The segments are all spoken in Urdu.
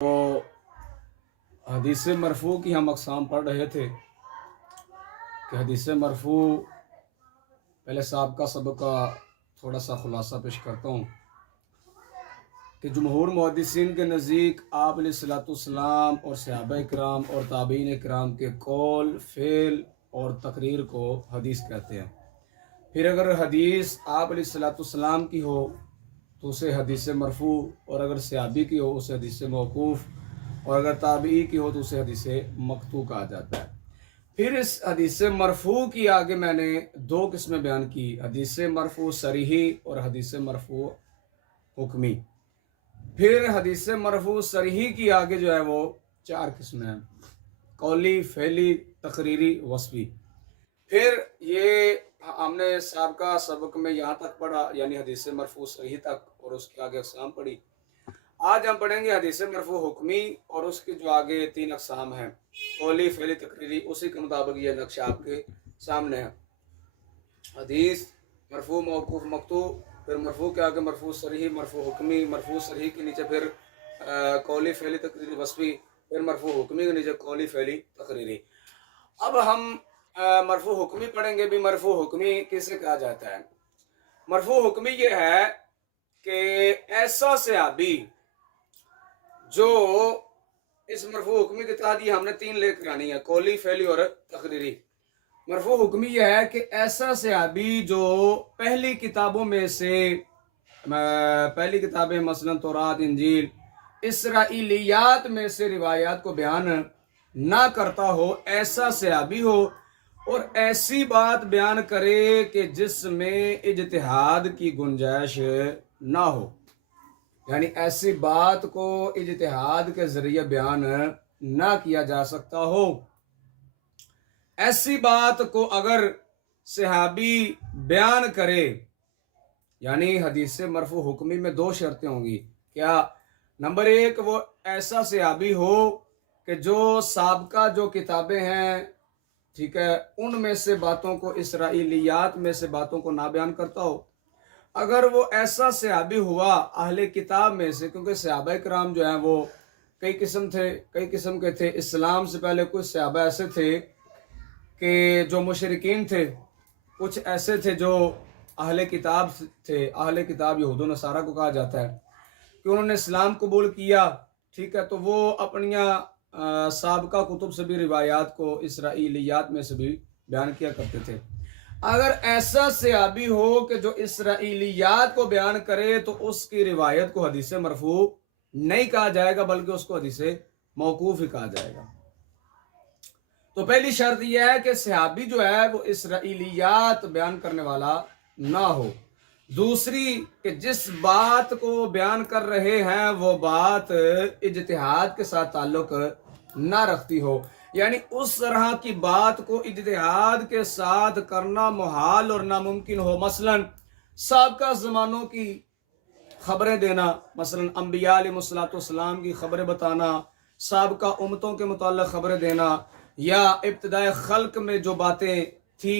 تو حدیث مرفوع کی ہم اقسام پڑھ رہے تھے کہ حدیث مرفوع پہلے سابقہ سبق کا تھوڑا سا خلاصہ پیش کرتا ہوں کہ جمہور محدثین کے نزدیک آپ علیہ الصلوۃ والسلام اور صحابہ کرام اور تابعین کرام کے قول، فعل اور تقریر کو حدیث کہتے ہیں۔ پھر اگر حدیث آپ علیہ الصلوۃ والسلام کی ہو تو اسے حدیث مرفوع، اور اگر صحابی کی ہو اسے حدیث موقوف، اور اگر تابعی کی ہو تو اسے حدیث مقطوع کہا جاتا ہے۔ پھر اس حدیث مرفوع کی آگے میں نے دو قسمیں بیان کی، حدیث مرفوع صریحی اور حدیث مرفوع حکمی۔ پھر حدیث مرفوع صریحی کی آگے جو ہے وہ چار قسمیں ہیں، قولی، فعلی، تقریری، وصفی۔ پھر یہ ہم نے سابقہ سبق میں یہاں تک پڑھا، یعنی حدیث مرفوع صریحی تک، اور اس کے آگے اقسام پڑھی۔ آج ہم پڑھیں گے حدیث مرفوع حکمی، اور اس کے جو آگے تین اقسام ہیں، قولی، فعلی، تقریری۔ اسی کے مطابق یہ نقشہ آپ کے سامنے ہے۔ حدیث مرفوع، موقوف، مقطوع، پھر مرفوع کے آگے مرفوع صریحی، مرفوع حکمی، مرفوع صریحی کے نیچے پھر قولی، فعلی، تقریری، وصفی، پھر مرفوع حکمی کے نیچے قولی، فعلی، تقریری۔ اب ہم مرفوع حکمی پڑھیں گے۔ بھی مرفوع حکمی کسے کہا جاتا ہے؟ مرفوع حکمی یہ ہے کہ ایسا صحابی جو اس مرفوع حکمی کے تحت ہم نے تین لے کر آنی ہے، قولی، فعلی اور تقریری۔ مرفوع حکمی یہ ہے کہ ایسا صحابی جو پہلی کتابوں میں سے، پہلی کتابیں مثلا تورات، انجیل، اسرائیلیات میں سے روایات کو بیان نہ کرتا ہو، ایسا صحابی ہو، اور ایسی بات بیان کرے کہ جس میں اجتہاد کی گنجائش نہ ہو، یعنی ایسی بات کو اجتہاد کے ذریعے بیان نہ کیا جا سکتا ہو۔ ایسی بات کو اگر صحابی بیان کرے، یعنی حدیث مرفوع حکمی میں دو شرطیں ہوں گی۔ کیا؟ نمبر ایک، وہ ایسا صحابی ہو کہ جو سابقہ جو کتابیں ہیں، ٹھیک ہے، ان میں سے باتوں کو، اسرائیلیات میں سے باتوں کو نہ بیان کرتا ہو۔ اگر وہ ایسا صحابی ہوا اہل کتاب میں سے، کیونکہ صحابہ کرام جو ہیں وہ کئی قسم کے تھے۔ اسلام سے پہلے کچھ صحابہ ایسے تھے کہ جو مشرکین تھے، کچھ ایسے تھے جو اہل کتاب تھے۔ اہل کتاب یہود و نصارہ کو کہا جاتا ہے کہ انہوں نے اسلام قبول کیا، ٹھیک ہے، تو وہ اپنی سابقہ کتب سے بھی روایات کو اسرائیلیات میں سے بھی بیان کیا کرتے تھے۔ اگر ایسا صحابی ہو کہ جو اسرائیلیات کو بیان کرے تو اس کی روایت کو حدیث مرفوع نہیں کہا جائے گا، بلکہ اس کو حدیث موقوف ہی کہا جائے گا۔ تو پہلی شرط یہ ہے کہ صحابی جو ہے وہ اسرائیلیات بیان کرنے والا نہ ہو۔ دوسری کہ جس بات کو بیان کر رہے ہیں وہ بات اجتہاد کے ساتھ تعلق نہ رکھتی ہو، یعنی اس طرح کی بات کو اجتہاد کے ساتھ کرنا محال اور ناممکن ہو۔ مثلا سابقہ زمانوں کی خبریں دینا، مثلا انبیاء علیہ الصلوۃ والسلام کی خبریں بتانا، سابقہ امتوں کے متعلق خبریں دینا، یا ابتدائے خلق میں جو باتیں تھی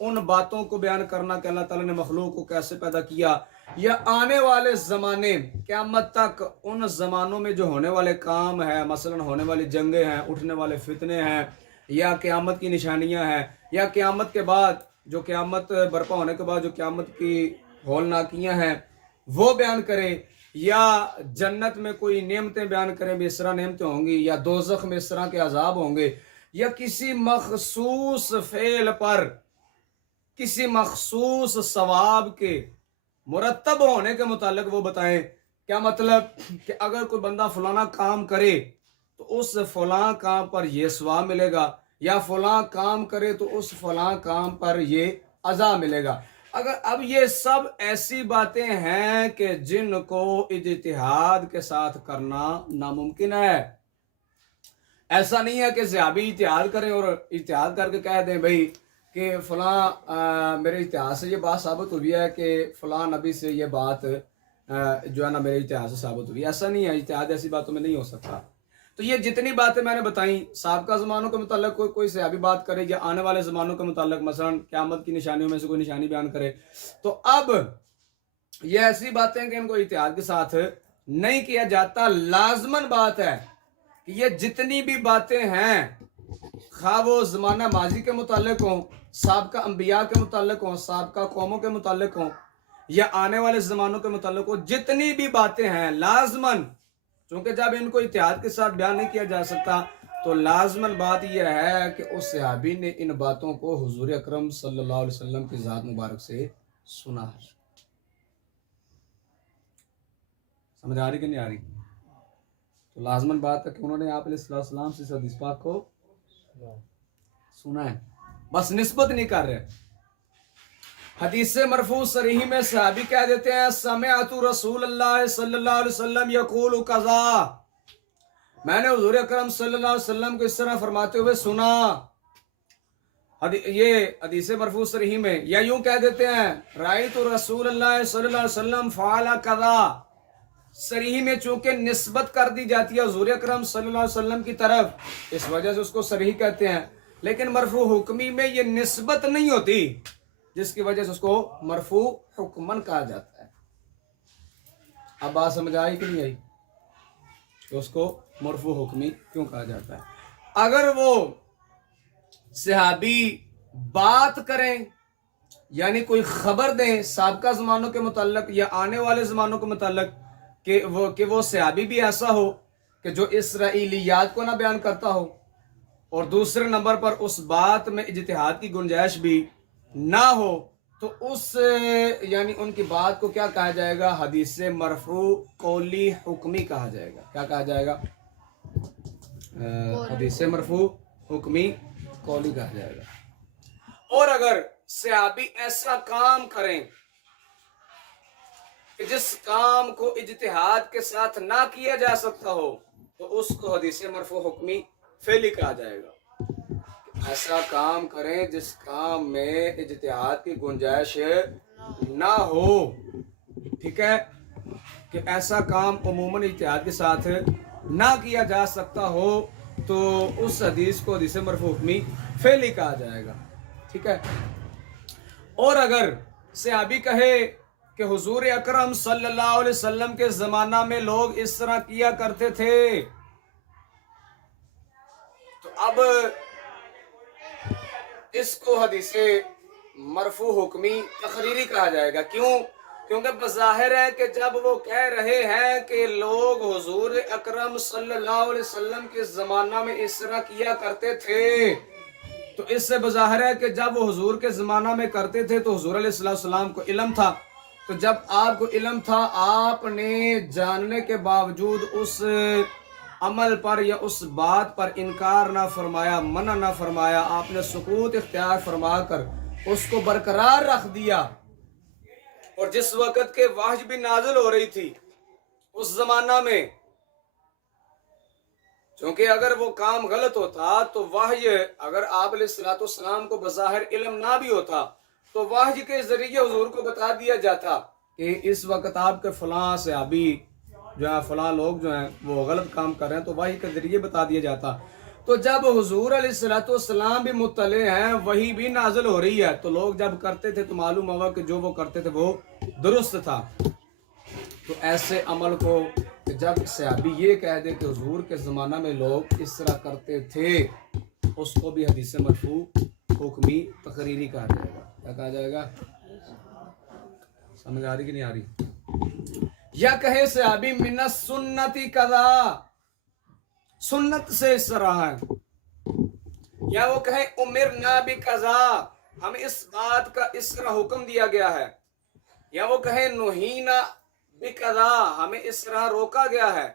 ان باتوں کو بیان کرنا کہ اللہ تعالیٰ نے مخلوق کو کیسے پیدا کیا، یا آنے والے زمانے قیامت تک ان زمانوں میں جو ہونے والے کام ہیں، مثلا ہونے والی جنگیں ہیں، اٹھنے والے فتنے ہیں، یا قیامت کی نشانیاں ہیں، یا قیامت کے بعد جو قیامت برپا ہونے کے بعد جو قیامت کی ہولناکیاں ہیں وہ بیان کرے، یا جنت میں کوئی نعمتیں بیان کریں بھی اس طرح نعمتیں ہوں گی، یا دوزخ میں اس طرح کے عذاب ہوں گے، یا کسی مخصوص فعل پر کسی مخصوص ثواب کے مرتب ہونے کے متعلق وہ بتائیں۔ کیا مطلب؟ کہ اگر کوئی بندہ فلانا کام کرے تو اس فلاں کام پر یہ ثواب ملے گا، یا فلاں کام کرے تو اس فلاں کام پر یہ عذاب ملے گا۔ اب یہ سب ایسی باتیں ہیں کہ جن کو اجتہاد کے ساتھ کرنا ناممکن ہے۔ ایسا نہیں ہے کہ صحابی اجتہاد کریں اور اجتہاد کر کے کہہ دیں بھائی کہ فلاں میرے اجتہاد سے یہ بات ثابت ہوئی ہے کہ فلاں نبی سے یہ بات جو ہے نا میرے اجتہاد سے ثابت ہوئی۔ ایسا نہیں ہے، اجتہاد ایسی باتوں میں نہیں ہو سکتا۔ تو یہ جتنی باتیں میں نے بتائیں، سابقہ زمانوں کے متعلق کوئی صحابی بات کرے، یا آنے والے زمانوں کے متعلق مثلا قیامت کی نشانیوں میں سے کوئی نشانی بیان کرے، تو اب یہ ایسی باتیں کہ ان کو اجتہاد کے ساتھ نہیں کیا جاتا. لازمن بات ہے کہ یہ جتنی بھی باتیں ہیں خواہ وہ زمانہ ماضی کے متعلق ہوں، سابقہ انبیاء کے متعلق ہوں، سابقہ قوموں کے متعلق ہوں، یا آنے والے زمانوں کے متعلق ہوں، جتنی بھی باتیں ہیں لازمن، چونکہ جب ان کو اتحاد کے ساتھ بیان نہیں کیا جا سکتا تو لازمن بات یہ ہے کہ اس صحابی نے ان باتوں کو حضور اکرم صلی اللہ علیہ وسلم کی ذات مبارک سے سنا ہے. سمجھ آ رہی کہ نہیں آ رہی؟ تو لازمن بات ہے کہ انہوں نے آپ علیہ السلام سے اس حدیث پاک کو سنا ہے، بس نسبت نہیں کر رہے. حدیث مرفوع صریح میں صحابی کہہ دیتے ہیں سمعت رسول اللہ صلی اللہ علیہ وسلم یقول قضا، میں نے حضور اکرم صلی اللہ علیہ وسلم کو اس طرح فرماتے ہوئے سنا. یہ حدیث مرفوع صریح میں. یا یوں کہہ دیتے ہیں رأیت رسول اللہ صلی اللہ علیہ وسلم فعل قضا. صریح میں چونکہ نسبت کر دی جاتی ہے حضور اکرم صلی اللہ علیہ وسلم کی طرف، اس وجہ سے اس کو صریح کہتے ہیں. لیکن مرفوع حکمی میں یہ نسبت نہیں ہوتی، جس کی وجہ سے اس کو مرفوع حکمن کہا جاتا ہے. اب بات سمجھ آئی کہ نہیں آئی؟ تو اس کو مرفوع حکمی کیوں کہا جاتا ہے؟ اگر وہ صحابی بات کریں یعنی کوئی خبر دیں سابقہ زمانوں کے متعلق یا آنے والے زمانوں کے متعلق، کہ وہ صحابی بھی ایسا ہو کہ جو اسرائیلیات کو نہ بیان کرتا ہو، اور دوسرے نمبر پر اس بات میں اجتہاد کی گنجائش بھی نہ ہو، تو اس یعنی ان کی بات کو کیا کہا جائے گا؟ حدیث مرفوع قولی حکمی کہا جائے گا. کیا کہا جائے گا؟ حدیث مرفوع حکمی قولی کہا جائے گا. اور اگر صحابی ایسا کام کریں کہ جس کام کو اجتہاد کے ساتھ نہ کیا جا سکتا ہو، تو اس کو حدیث مرفوع حکمی فعلی کہا جائے گا. ایسا کام کریں جس کام میں اجتہاد کی گنجائش نہ ہو، ٹھیک ہے، کہ ایسا کام عموماً اجتہاد کے ساتھ نہ کیا جا سکتا ہو، تو اس حدیث کو حدیث مرفوع حکمی فعلی کہا جائے گا. ٹھیک ہے. اور اگر صحابی کہے کہ حضور اکرم صلی اللہ علیہ وسلم کے زمانہ میں لوگ اس طرح کیا کرتے تھے، تو اب اس کو حدیث مرفوع حکمی تقریری کہا جائے گا. کیوں؟ کیونکہ بظاہر ہے کہ جب وہ کہہ رہے ہیں کہ لوگ حضور اکرم صلی اللہ علیہ وسلم کے زمانہ میں اس طرح کیا کرتے تھے، تو اس سے بظاہر ہے کہ جب وہ حضور کے زمانہ میں کرتے تھے تو حضور علیہ السلام کو علم تھا. تو جب آپ کو علم تھا، آپ نے جاننے کے باوجود اس عمل پر یا اس بات پر انکار نہ فرمایا، منع نہ فرمایا، آپ نے سکوت اختیار فرما کر اس کو برقرار رکھ دیا. اور جس وقت کے وحی بھی نازل ہو رہی تھی اس زمانہ میں، چونکہ اگر وہ کام غلط ہوتا تو وحی، اگر آپ علیہ السلام کو بظاہر علم نہ بھی ہوتا تو وحی کے ذریعے حضور کو بتا دیا جاتا کہ اس وقت آپ کے فلاں صحابی جو ہیں، فلاں لوگ جو ہیں وہ غلط کام کر رہے ہیں، تو وحی کے ذریعے بتا دیا جاتا. تو جب حضور علیہ السلام بھی مطلع ہیں، وحی بھی نازل ہو رہی ہے، تو لوگ جب کرتے تھے تو معلوم ہوا کہ جو وہ کرتے تھے وہ درست تھا. تو ایسے عمل کو جب صحابی یہ کہہ دے کہ حضور کے زمانہ میں لوگ اس طرح کرتے تھے، اس کو بھی حدیث مرفوع حکمی تقریری کہا جائے گا. کیا کہا جائے گا؟ سمجھ آ رہی کہ نہیں آ رہی؟ یا کہے صحابی من السنتی قضا، سنت سے اس طرح ہے. یا وہ کہے امرنا بقضا، ہمیں اس بات کا اس طرح حکم دیا گیا ہے. یا وہ کہے نہینا بقضا، ہمیں اس طرح روکا گیا ہے.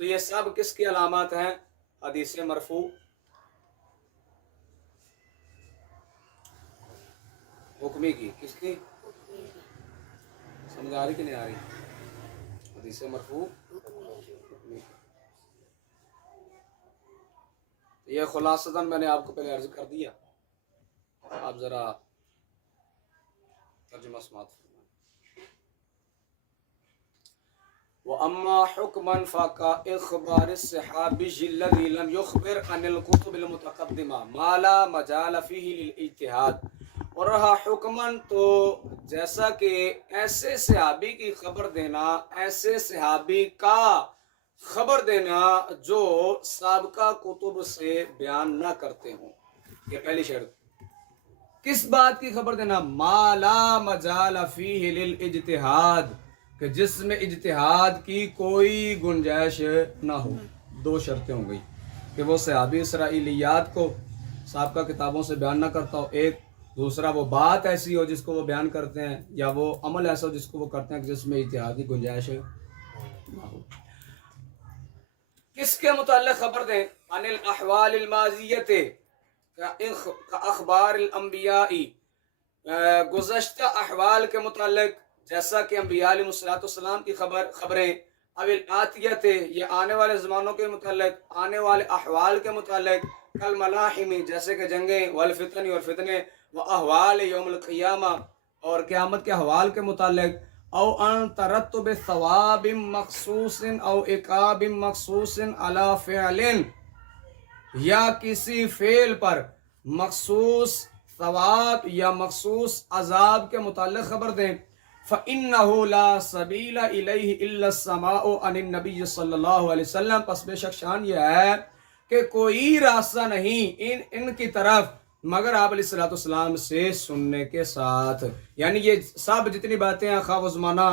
تو یہ سب کس کی علامات ہیں؟ حدیث مرفوع حکمی کی. کس کی؟ سمجھ آ رہی کہ نہیں آ رہی؟ حدیث مرفوع حکمی. یہ خلاصتاً میں نے آپ کو پہلے عرض کر دیا، آپ ذرا ترجمہ سماعت فرمائیں. وَأَمَّا حُكْمًا فَكَإِخْبَارِ الصَّحَابِيِّ الَّذِي لَمْ يُخْبِرْ عَنِ الْكُتُبِ الْمُتَقَدِّمَةِ مَا لَا مَجَالَ فِيهِ لِلْاجْتِهَادِ. اور رہا حکمن، تو جیسا کہ ایسے صحابی کی خبر دینا، ایسے صحابی کا خبر دینا جو سابقہ کتب سے بیان نہ کرتے ہوں. یہ پہلی شرط. کس بات کی خبر دینا؟ ما لا مجال فیہ للاجتہاد، کہ جس میں اجتہاد کی کوئی گنجائش نہ ہو. دو شرطیں ہو گئی کہ وہ صحابی اسرائیلیات کو سابقہ کتابوں سے بیان نہ کرتا ہو، ایک. دوسرا وہ بات ایسی ہو جس کو وہ بیان کرتے ہیں، یا وہ عمل ایسا ہو جس کو وہ کرتے ہیں کہ جس میں اجتہاد کی گنجائش نہ ہو. کس کے متعلق خبر دیں؟ عن الاحوال الماضیت، اخبار الانبیاء، گزشتہ احوال کے متعلق، جیسا کہ انبیاء علیہ السلام کی خبریں. اب الاتیت، یہ آنے والے زمانوں کے متعلق، آنے والے احوال کے متعلق. کل ملاحم، جیسے کہ جنگیں، والفتن، اور فتنے، واحوال یوم القیامہ، اور قیامت کے احوال کے متعلق. او ان ترتب ثواب مخصوص او عقاب مخصوص علی فعل، یا کسی فعل پر مخصوص ثواب یا مخصوص عذاب کے متعلق خبر دیں. فَإِنَّهُ لَا سَبِيلَ إِلَيْهِ إِلَّا السَّمَاءُ عَنِ النَّبِيِّ صلی اللہ علیہ وسلم، پس بے شک شان یہ ہے کہ کوئی راستہ نہیں ان کی طرف مگر آپ علیہ السلام سے سننے کے ساتھ. یعنی یہ سب جتنی باتیں ہیں، خواہ وہ زمانہ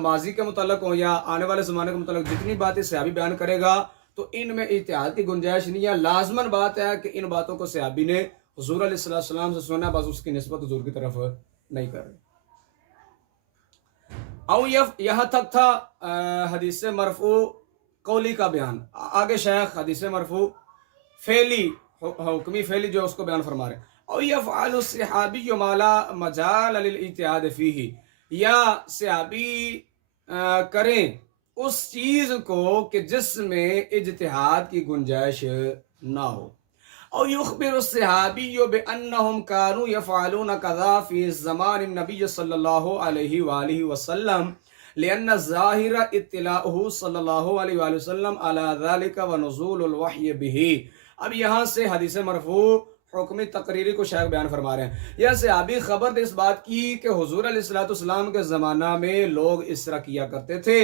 ماضی کے متعلق ہوں یا آنے والے زمانے کے متعلق، جتنی باتیں صحابی بیان کرے گا تو ان میں اجتہاد کی گنجائش نہیں ہے. لازماً بات ہے کہ ان باتوں کو صحابی نے حضور علیہ السلام سے سنا، بس اس کی نسبت حضور کی طرف نہیں کر رہے. او یہاں تک تھا حدیث مرفوع قولی کا بیان. آگے شیخ حدیث مرفوع فعلی، حکمی فعلی جو اس کو بیان فرما رہے ہیں. او یفعل الصحابی ما لا مجال للاجتہاد فیہ، یا صحابی کریں اس چیز کو کہ جس میں اجتہاد کی گنجائش نہ ہو. او یخبر الصحابی بانہم کانوا یفعلون کذا فی زمان النبی صلی اللہ علیہ وآلہ وسلم لأن الظاہر اطلاعہ صلی اللہ علیہ وآلہ وسلم علی ذلک ونزول الوحی بہ. اب یہاں سے حدیث مرفوع حکمی تقریری کو شیخ بیان فرما رہے ہیں. یہ صحابی خبر دے اس بات کی کہ حضور علیہ السلام کے زمانہ میں لوگ اس طرح کیا کرتے تھے،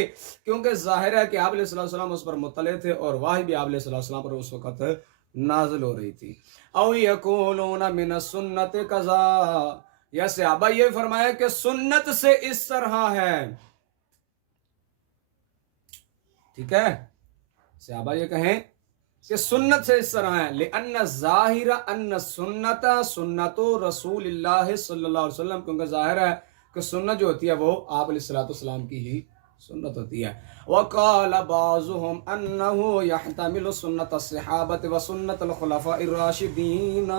کیونکہ ظاہر ہے کہ آپ علیہ السلام اس پر مطلع تھے اور وحی بھی آپ علیہ السلام پر اس وقت نازل ہو رہی تھی. او یقولون من السنت قضا، یا صحابہ یہ فرمایا کہ سنت سے اس طرح ہے. ٹھیک ہے، صحابہ یہ کہیں کہ سنت سے اس طرح ہے. لأن الظاہر ان السنت سنت رسول اللہ صلی اللہ علیہ وسلم، کیونکہ ظاہر ہے کہ سنت جو ہوتی ہے وہ آپ علیہ السلام کی ہی سنت ہوتی ہے. وقال بعضهم انه يحتمل سنت الصحابۃ وسنت الخلفاء الراشدین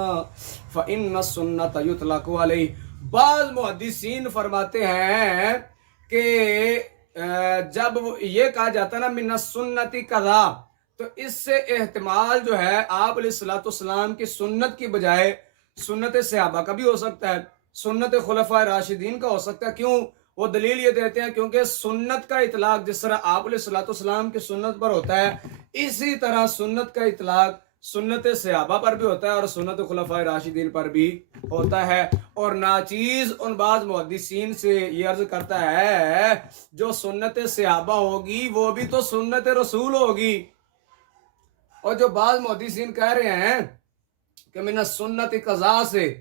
فان السنت یطلق علیہ. بعض محدثین فرماتے ہیں کہ جب یہ کہا جاتا ہے نا من السنت قضا، تو اس سے احتمال جو ہے آپ علیہ السلام کی سنت کی بجائے سنت صحابہ کا بھی ہو سکتا ہے، سنت خلفاء راشدین کا ہو سکتا ہے. کیوں؟ وہ دلیل یہ دیتے ہیں کیونکہ سنت کا اطلاق جس طرح آپ علیہ السلام کی سنت پر ہوتا ہے، اسی طرح سنت کا اطلاق سنت صحابہ پر بھی ہوتا ہے اور سنت خلفاء راشدین پر بھی ہوتا ہے. اور ناچیز ان بعض محدثین سے یہ عرض کرتا ہے جو سنت صحابہ ہوگی وہ بھی تو سنت رسول ہوگی. اور جو بعض محدثین کہہ رہے ہیں کہ من السنت قضا سے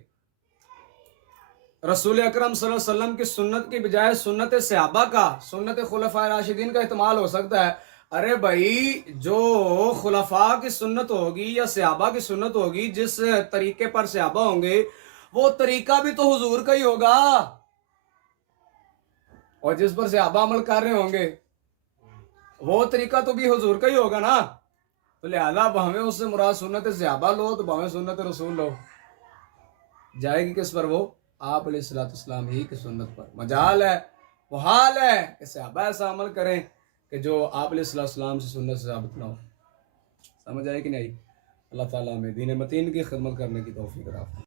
رسول اکرم صلی اللہ علیہ وسلم کی سنت کی بجائے سنت صحابہ کا، سنت خلفاء راشدین کا احتمال ہو سکتا ہے. ارے بھائی، جو خلفاء کی سنت ہوگی یا صحابہ کی سنت ہوگی، جس طریقے پر صحابہ ہوں گے وہ طریقہ بھی تو حضور کا ہی ہوگا، اور جس پر صحابہ عمل کر رہے ہوں گے وہ طریقہ تو بھی حضور کا ہی ہوگا نا. تو لہذا ہمیں اس سے مراد سنت صحابہ لو تو ہمیں سنت رسول لو. جائے گی کس پر؟ وہ آپ علیہ السلام ہی کی سنت پر. مجال ہے، محال ہے کہ صحابہ ایسا عمل کریں کہ جو آپ علیہ السلام سے سنت سے ثابت نہ ہو. سمجھ آئے کہ نہیں؟ اللہ تعالیٰ ہمیں دین متین کی خدمت کرنے کی توفیق عطا فرمائے.